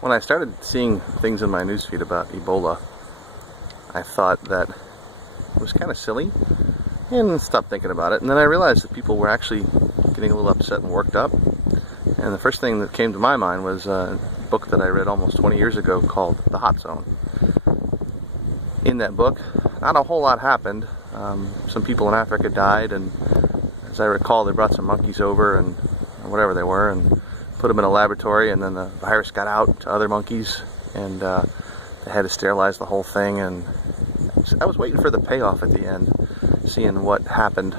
When I started seeing things in my newsfeed about Ebola, I thought that it was kind of silly and stopped thinking about it. And then I realized that people were actually getting a little upset and worked up. And the first thing that came to my mind was a book that I read almost 20 years ago called The Hot Zone. In that book, not a whole lot happened. Some people in Africa died, and as I recall, they brought some monkeys over and whatever they were and put them in a laboratory, and then the virus got out to other monkeys, and they had to sterilize the whole thing. And I was waiting for the payoff at the end, seeing what happened,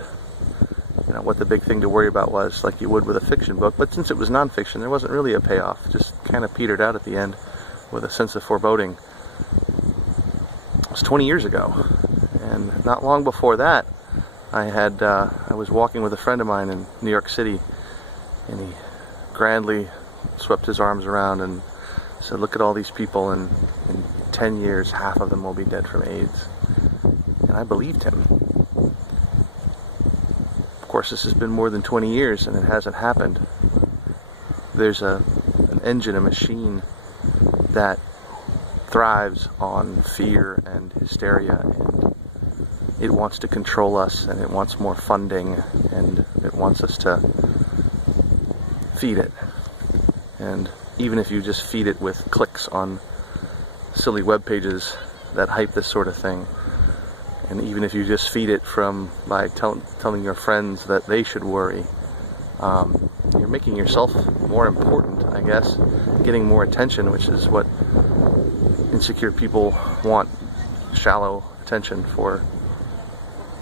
what the big thing to worry about was, like you would with a fiction book. But since it was nonfiction, there wasn't really a payoff. It just kind of petered out at the end with a sense of foreboding. It was 20 years ago, and not long before that, I was walking with a friend of mine in New York City, and he grandly swept his arms around and said, "Look at all these people, and in 10 years, half of them will be dead from AIDS." And I believed him. Of course, this has been more than 20 years, and it hasn't happened. There's an engine, a machine that thrives on fear and hysteria, and it wants to control us, and it wants more funding, and it wants us to feed it. And even if you just feed it with clicks on silly web pages that hype this sort of thing, and even if you just feed it by telling your friends that they should worry, you're making yourself more important, I guess, getting more attention, which is what insecure people want, shallow attention for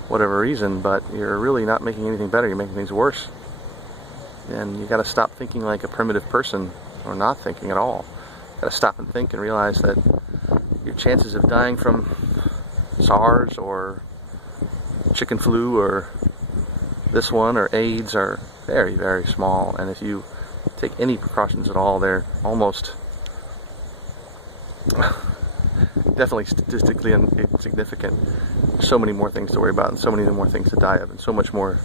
whatever reason. But you're really not making anything better, you're making things worse. And you got to stop thinking like a primitive person, or not thinking at all. You got to stop and think and realize that your chances of dying from SARS or chicken flu or this one or AIDS are very, very small. And if you take any precautions at all, they're almost definitely statistically insignificant. There's so many more things to worry about, and so many more things to die of, and so much more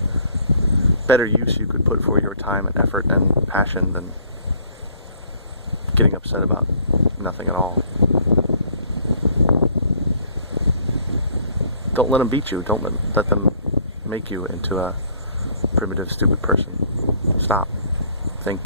better use you could put for your time and effort and passion than getting upset about nothing at all. Don't let them beat you. Don't let them make you into a primitive, stupid person. Stop. Think.